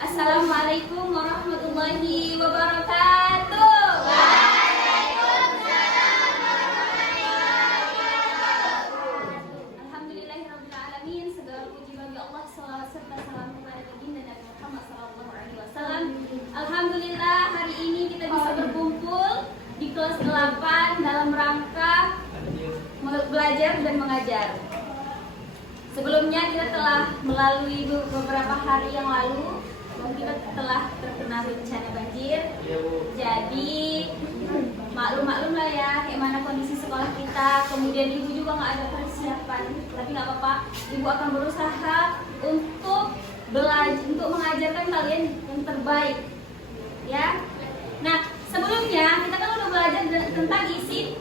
Assalamualaikum warahmatullahi wabarakatuh. Waalaikumsalam warahmatullahi wabarakatuh. Alhamdulillahirabbil alamin. Segala puji bagi Allah, salawat serta salam kepada baginda Nabi Muhammad sallallahu alaihi wasallam. Alhamdulillah hari ini kita bisa berkumpul di kelas 8 dalam rangka belajar dan mengajar. Sebelumnya kita telah melalui beberapa hari yang lalu, kita telah terkena bencana banjir. Jadi maklum lah ya, kayak mana kondisi sekolah kita. Kemudian ibu juga nggak ada persiapan, tapi nggak apa-apa. Ibu akan berusaha untuk belajar, untuk mengajarkan kalian yang terbaik, ya. Nah, sebelumnya kita kan udah belajar tentang isim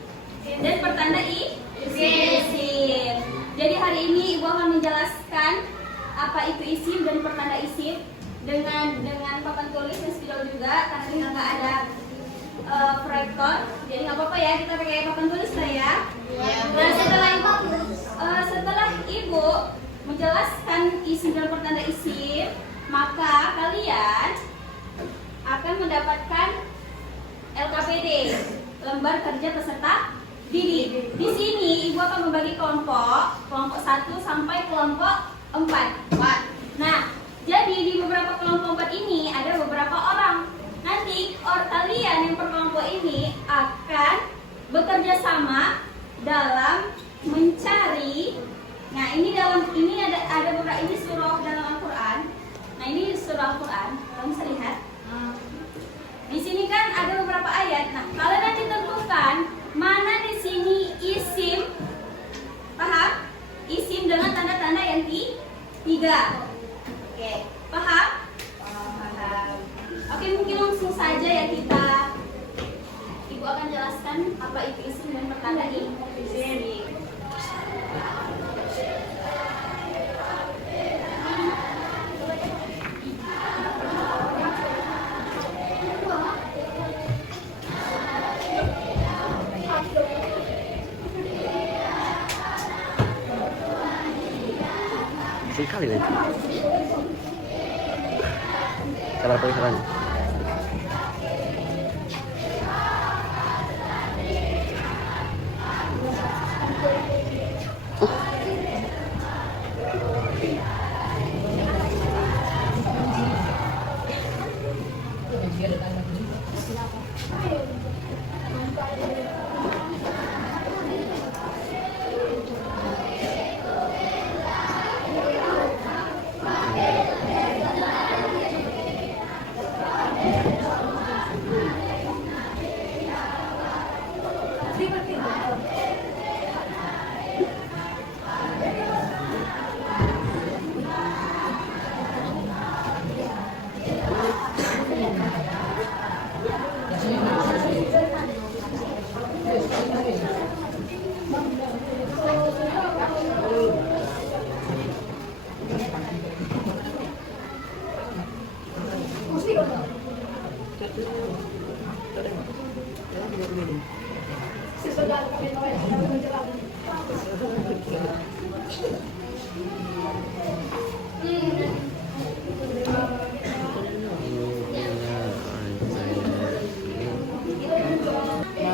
dan pertanda isim. Jadi hari ini ibu akan menjelaskan apa itu isim dan pertanda isim dengan papan tulis dan spidol juga, karena kita nggak ada proyektor. Jadi nggak apa-apa ya, kita pakai papan tulis lah ya. Nah, setelah ibu menjelaskan isim dan pertanda isim, maka kalian akan mendapatkan LKPD, lembar kerja peserta didik. Di sini ibu akan membagi kelompok 1 sampai kelompok 4. Nah, jadi di beberapa kelompok 4 ini ada beberapa orang. Nanti kalian yang per kelompok ini akan bekerja sama dalam mencari. Nah, ini ada beberapa, ini surah dalam Al-Qur'an. Nah, ini surah Al-Qur'an. Kalian bisa lihat. Di sini kan ada beberapa ayat. Nah, kalian nanti tentukan mana di sini isim, paham? Isim dengan tanda-tanda yang tiga. Oke, paham? Paham. Oke, mungkin langsung saja ya ibu akan jelaskan apa itu isim dan pertanda isim. Sekali nanti. Salah salah.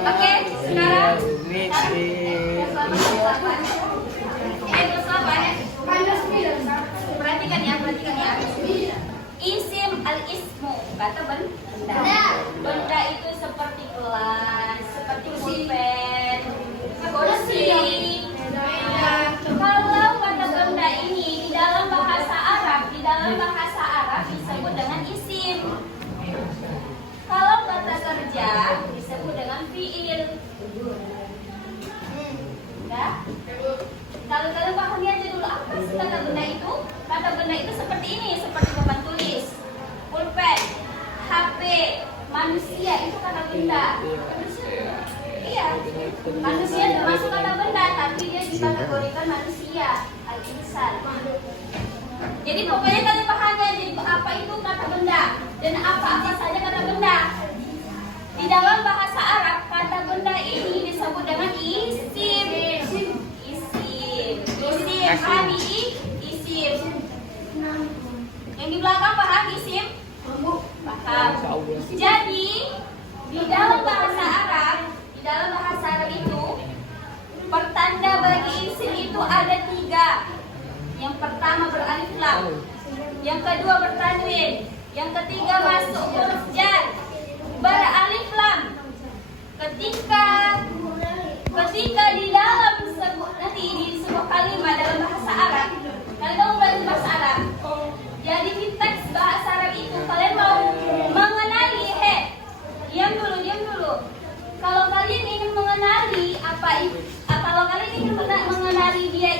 Oke, sekarang perhatikan ya. Isim al-ismu, kata benda. Benda itu seperti gelas, seperti pulpen, kursi. Kalau kata benda ini di dalam bahasa Arab disebut dengan isim. Kalau kata kerja disebut dengan fiil. Ya? Kalau kalian pahami aja dulu apa sih kata benda itu? Kata benda itu seperti ini, seperti papan tulis, pulpen, HP, manusia itu kata benda. Iya, manusia termasuk kata benda, tapi dia dikategorikan manusia, al-insan. Jadi pokoknya kalian pahami aja apa itu kata benda dan apa-apa saja kata benda. Di dalam bahasa Arab kata benda ini disebut dengan isim. Pahami isim. Yang di belakang paham isim? Paham. Jadi di dalam bahasa Arab itu pertanda bagi isim itu ada 3. Yang pertama beralif lam, yang kedua bertanwin, yang ketiga masuk huruf jar beralif lam. Ketika di dalam nanti di sebuah kalimat dalam bahasa Arab, kalian mau belajar bahasa Arab, jadi di teks bahasa Arab itu kalian mau mengenali, diam dulu. Kalau kalian ingin mengenali kalau kalian ingin mengenali dia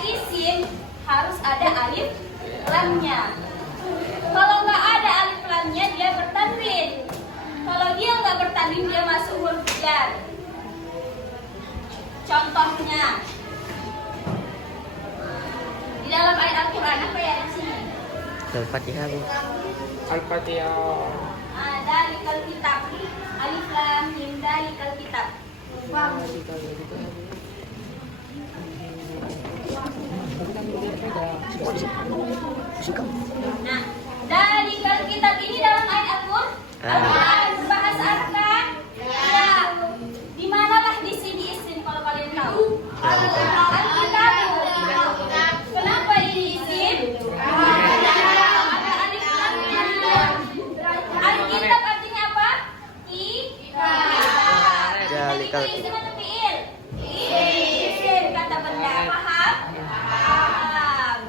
isim harus ada alif lamnya. Kalau nggak ada alif lamnya dia bertanwin. Kalau dia nggak bertanwin dia masuk huruf jar. Contohnya di dalam ayat Al-Quran apa ya di sini? Al-Fatihah, Bu. Al-Fatihah. Dalikal kitab. Alif lam mim dalikal kitab. Nah, dalikal kitab ini dalam ayat Al-Quran bahasa Arab kan? Ya. Di manalah di sini isim kalau kalian tahu? Alkitab. Kenapa ini isim? Ada alif lamnya. Alkitab artinya apa? Kitab. Itu isim atau fiil? Isim kata benda. Paham? Paham.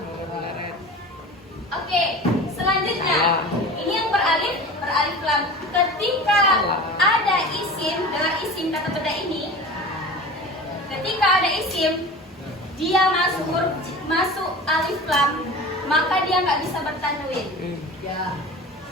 Oke, selanjutnya ini yang beralif lam. Ketika ada isim, dengar isim kata benda ini. Ketika ada isim, dia masuk alif lam, maka dia nggak bisa bertanwin.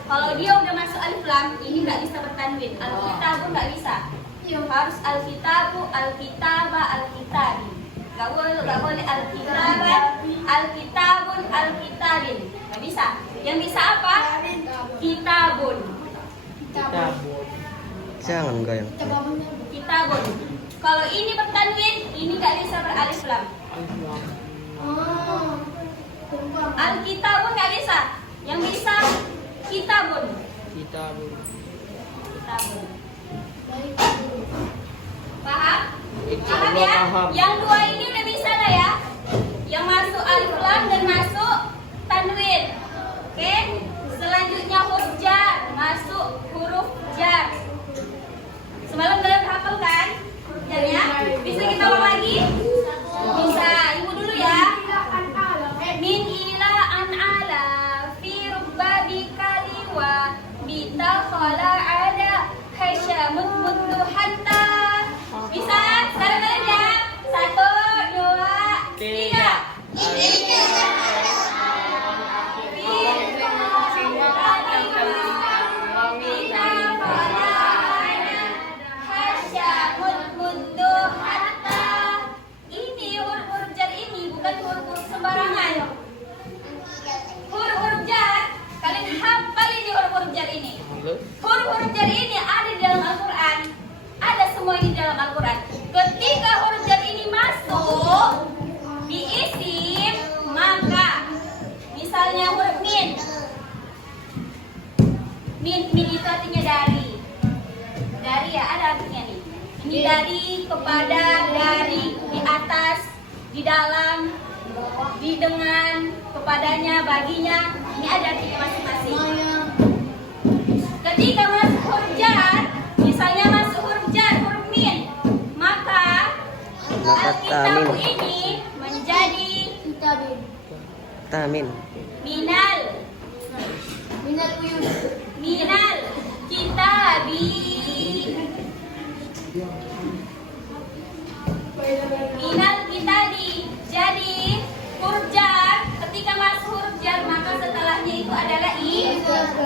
Kalau dia udah masuk alif lam, ini nggak bisa bertanwin. Alkitabu nggak bisa. Harus alkitabu, alkitaba, alkitabi. Nggak boleh alkitaba, alkitabun, alkitabin. Nggak bisa. Yang bisa apa? Kitabun. Jangan goyang. Kitabun. Kalau ini bertanwin, ini nggak bisa beralif lam. Alkitabun nggak bisa. Yang bisa kitabun. Kitabun. Paham? Paham ya? Yang dua ini udah bisa lah ya. Yang masuk alif lam dan masuk tanwin. Oke? Selanjutnya huruf jar, masuk huruf jar. Semalam kalian hafal kan? Huruf jarnya? Bisa kita ulang lagi? Bisa. Ibu dulu ya. Min ila an ala fi rubbabi kaliwa bita khala ada hasyamut mutu hatta. Bisa? Sekarang kalian ya. 1, 2, 3. Ini huruf-huruf jar ini bukan huruf-huruf sembarangan. Huruf-huruf jar, kalian hafal ini huruf-huruf jar ini. Huruf-huruf jar ini ada di dalam Al-Quran. Ada semua ini di dalam Al-Quran. Ketika huruf jar ini masuk di isim, maka misalnya huruf min. Min itu artinya dari. Dari ya, ada artinya nih. Ini dari, kepada, dari, di atas, di dalam, di dengan, kepadanya, baginya. Ini ada artinya masing-masing. Ketika masuk huruf jar, misalnya masuk huruf jar, huruf min, maka Alkitab ini menjadi Tamin. minal kitabi. Minal kitabi. Jadi huruf jar, ketika masuk huruf jar maka setelahnya itu adalah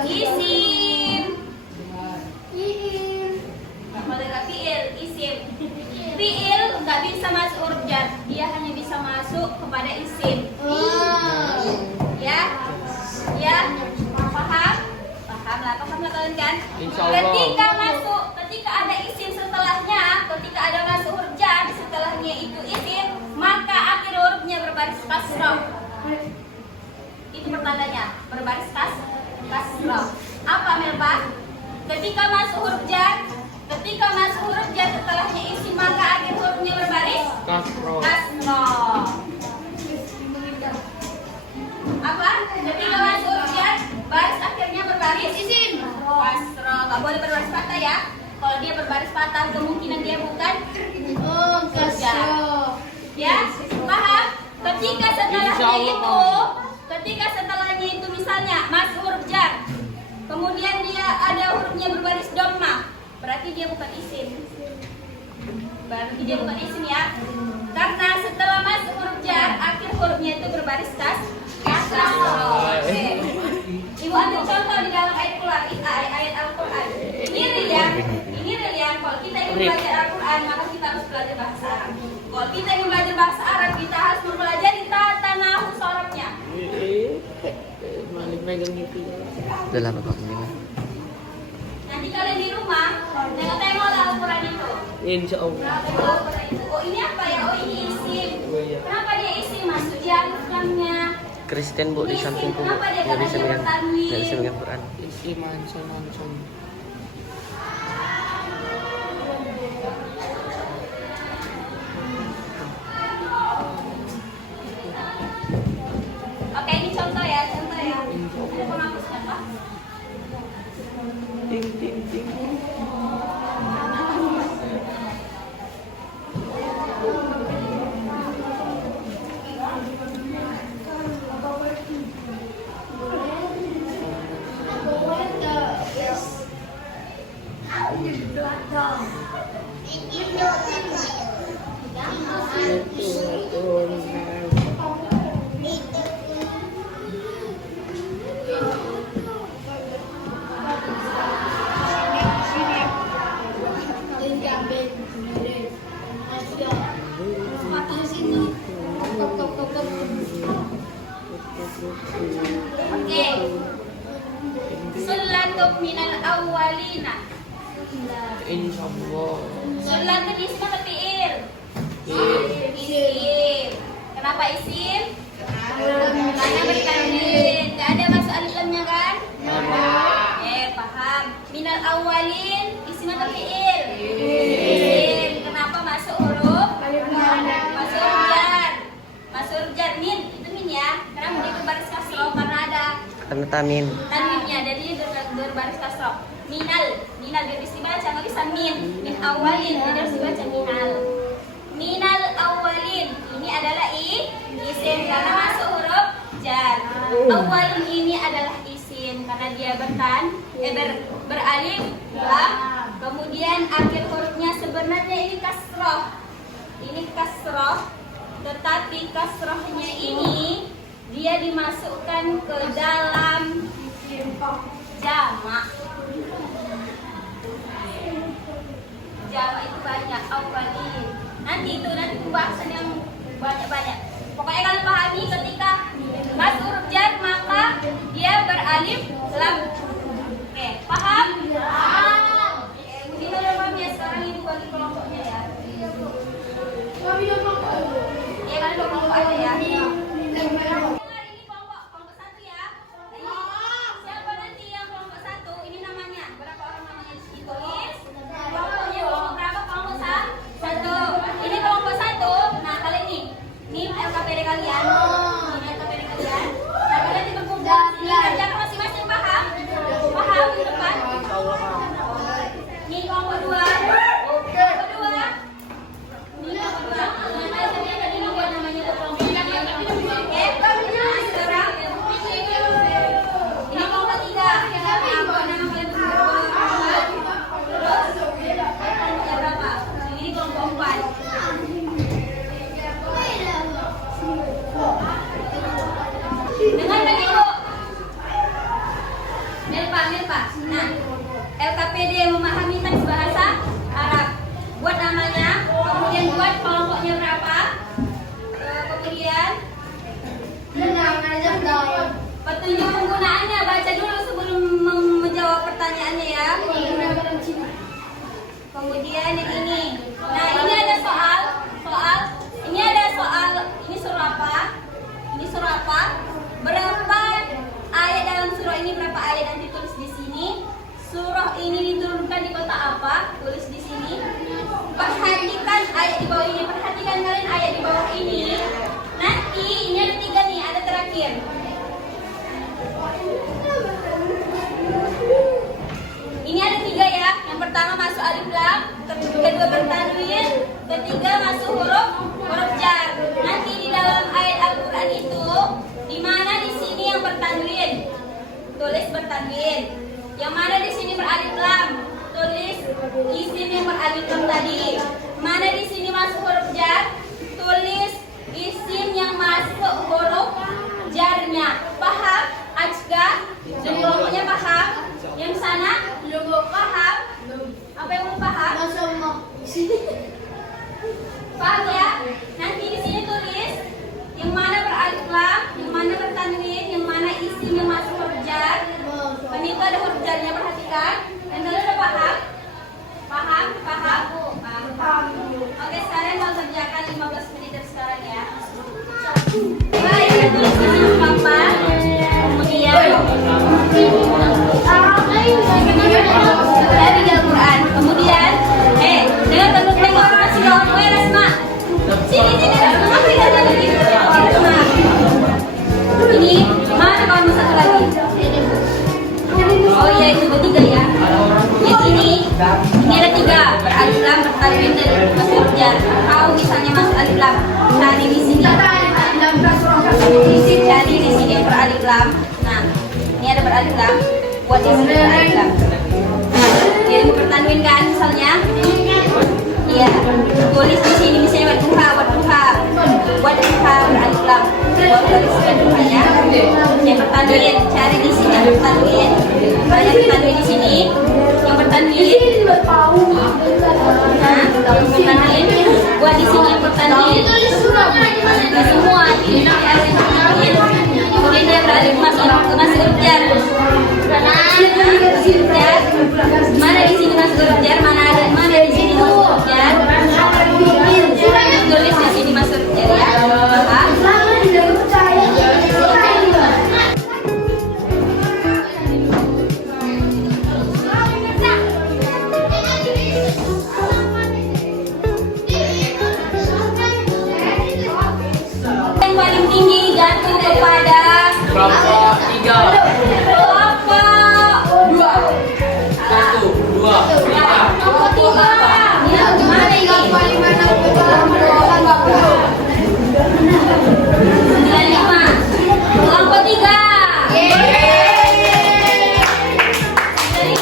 isim. Apalagi fiil, isim. Fiil nggak bisa masuk huruf jar, dia hanya bisa masuk kepada isim. Ya, paham? Paham lah kalian kan? Ketika ada isim setelahnya, ketika ada masuk huruf jar setelahnya itu isim, maka akhir hurufnya berbaris kasroh. Itu pertandanya, berbaris kasroh. Apa Melba? Ketika masuk huruf jar setelahnya isim maka akhir hurufnya berbaris Kasro. kasroh. Apa? Ketika masuk huruf jar, baris akhirnya berbaris isim kasroh. Gak boleh berbaris patah ya. Kalau dia berbaris patah, kemungkinan dia bukan kasroh. Ya, paham? Ketika setelahnya itu misalnya masuk huruf jar, kemudian dia ada hurufnya berbaris dhammah, berarti dia bukan isim. Ya. Karena setelah masuk huruf jar, akhir hurufnya itu berbaris kasroh. Oke. Ibu ambil contoh di dalam ayat Al-Qur'an. Ini real. Kalau kita ingin belajar Al-Qur'an, maka kita harus belajar bahasa Arab. Kalau kita ingin belajar bahasa Arab, kita harus mempelajari tata nahu sorobnya. Malik megang gitu. Udah lama kok ini. Nanti kalian di rumah, tengok-tengoklah Al-Quran itu. Insya Allah. Tengok Al-Quran itu. Oh ini apa ya? Oh ini isim. Oh, iya. Kenapa dia isim? Maksud dia aliflamnya. Kristen bu di Ini sampingku isim. bu. Kenapa dia Nggak bisa katanya megang, bertanwin? nggak bisa megang Quran. Iman sononson. Oke ini contoh ya. Ada penghapusnya Pak? Ting ting ting. Oke. Sullatum minal awwalina. Insya Allah. Sullatum isim atau fi'il? Isim. Kenapa isim? Karena bertanwin. Gak ada masuk alif lamnya kan? Paham. Minal awwalin isim atau fi'il? Isim. Kenapa masuk huruf? Masuk huruf jar. Masuk huruf jar min. Itu min ya. Kenapa dia berbaris kasroh? Karena ada Karena tamin. tanwinnya, jadi dia berbaris kasroh. Minal dia bisa dibaca, nggak bisa min awalin, jadi harus dibaca minal awalin. Ini adalah isim karena masuk huruf jar. Awalin ini adalah isim karena dia beralif lam. Kemudian akhir hurufnya sebenarnya ini kasroh, tetapi kasrohnya ini dia dimasukkan ke dalam jamak. Jamak itu banyak, awalin. Nanti pembahasan yang banyak. Pokoknya kalian pahami ketika masuk huruf jar maka dia beralif lam. Oke, paham? Paham. Mungkin kalian paham ya, sekarang ibu bagi kelompoknya ya. Iya, kalian kelompok aja ya. Ini kelompok satu ya. Siapa nanti yang kelompok satu? Ini namanya. Berapa orang namanya ditulis? Kelompoknya kelompok berapa? Kelompok satu. Ini kelompok satu. Nah kalian ini LKPD kalian. Nah kalian berkumpul. Ini kerjakan masing-masing paham? Paham di depan? Ini kelompok dua. Kelompok dua. Ini kelompok dua. Tadi buat namanya kelompok tiga. Oke. Sekarang ini kelompok tiga. Apa nama kalian berdua? Kelompoknya berapa? Ini kelompok empat. Dengar lagi Bu. Milpa. Nah, LKPD memahami teks bahasa Arab. Buat namanya, kemudian buat kelompoknya berapa. Kemudian petunjuk penggunaannya baca dulu sebelum menjawab pertanyaannya ya. Kemudian yang ini. Nah, ini ada soal. Ini ada soal. Ini suruh apa? Berapa ini berapa ayat yang ditulis di sini? Surah ini diturunkan di kota apa? Tulis di sini. Perhatikan ayat di bawah ini. Perhatikan kalian ayat di bawah ini. Nanti ini ada 3 nih, ada terakhir. Ini ada 3 ya. Yang pertama masuk alif lam, kedua bertanwin, ketiga masuk huruf jar. Nanti di dalam ayat Al-Qur'an itu di mana di sini yang bertanwin? Tulis bertanwin. Yang mana di sini beralif lam? Tulis isim yang beralif lam tadi. Mana di sini masuk huruf jar? Tulis isim yang masuk huruf jarnya. Paham? Ajka? Dan kelompoknya paham? Yang sana? Belum paham? Apa yang belum paham? Paham ya? Nanti di sini tulis yang mana beralif lam, yang mana bertanwin, yang mana isim yang masuk huruf jar. Dan itu ada huruf jarnya, perhatikan. Dan kalian udah paham? Paham? Paham? Paham. Oke, sekarang mau kerjakan 15 menit dari sekarang ya. Baik, kita tulis di sini Papa. Kemudian dari Al-Quran. Kemudian, dengan tengok kasih lawan gue Rasma. Sini Rasma, tidak ada lagi. Rasma. Ini mana kawan satu lagi? Oh iya, itu bertiga ya. Yang ini ada 3 beralif lam, bertanwin dan masuk huruf jar. Kalau misalnya masuk alif lam, cari di sini. Cari di sini beralif lam. Nah, ini ada beralif lam. Buat di sini beralif lam. Jadi mau bertanwin kan misalnya? Iya. Tulis di sini misalnya wadduha beralif lam. Tulis wadduhanya. Yang bertanwin, cari di sini ada bertanwin. Banyak bertanwin di sini. Yang bertanwin. Nah, yang bertanwin. Buat di sini yang bertanwin. Nah, semua ini ada yang bertanwin. Kemudian dia beralih masuk huruf jar. Mana di sini masuk huruf jar? Mana di sini masuk huruf jar? Tulis di sini masuk huruf jar ya. Yang paling tinggi jatuh kepada Kelompok 3. kelompok 1, 2, 3. kelompok 3. Ya, gimana ini? 95. Kelompok 3. 95. Ini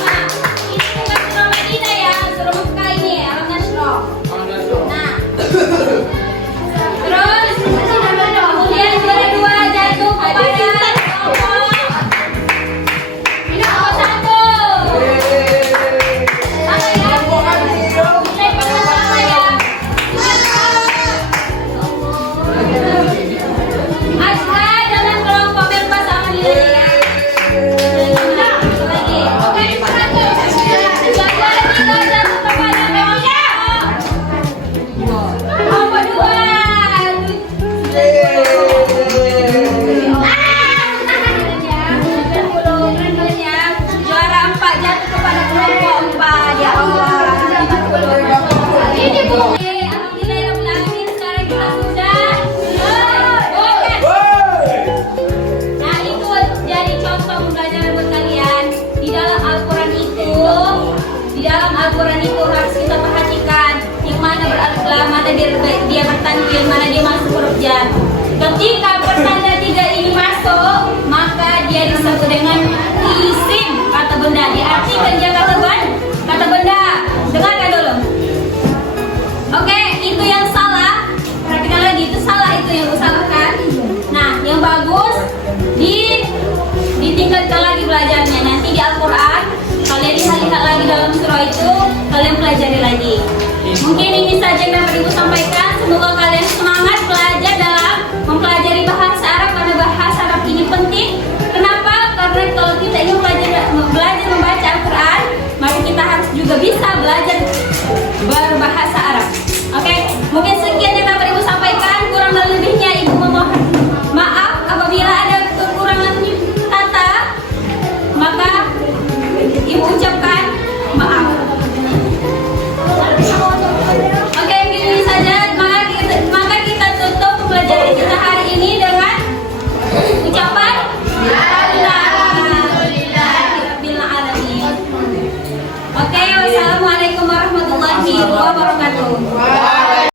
bukan surah Madinah ya, surah Mekah ini, Al-Nasrah. Nah, terus kemudian juara 2 jatuh kepada kelompok 1. Sama ya? Nilai penuh sama ya? Azka dengan kelompok Melba sama nilainya. Lagi. Oke, 100. Juara 3 jatuh kepada kelompok 2. Juara 4 jatuh kepada kelompok 4. Ya Allah. Ini Bu. Alhamdulillahirrahmanirrahim. Sekarang kita sudah. Nah, itu jadi contoh pembelajaran buat kalian. Di dalam Al-Quran itu harus kita perhatikan yang mana beralif lam, mana dia bertanwin, mana dia masuk huruf jar. Ketika pertanda 3 ini masuk, maka dia disebut dengan isim, kata benda. Diartikan dia kata benda. Dengarkan dulu. Oke, itu yang salah. Perhatikan lagi, itu salah, itu yang usahakan. Nah, yang bagus ditingkatkan lagi belajarnya. Nanti di Al-Quran kalian lihat lagi dalam surah itu, kalian pelajari lagi. Mungkin ini saja yang dapat Ibu sampaikan. Semoga kalian semangat belajar dalam mempelajari bahasa Arab, karena bahasa Arab ini penting. Kenapa? Karena kalau kita ingin belajar membaca Al-Quran, maka kita harus juga bisa belajar berbahasa Arab. Oke, mungkin sekian yang dapat Ibu sampaikan. Kurang dan lebihnya Ibu memohon maaf apabila ada kekurangan kata. Ucapan Alhamdulillahirabbil alamin. Oke, wassalamualaikum warahmatullahi wabarakatuh.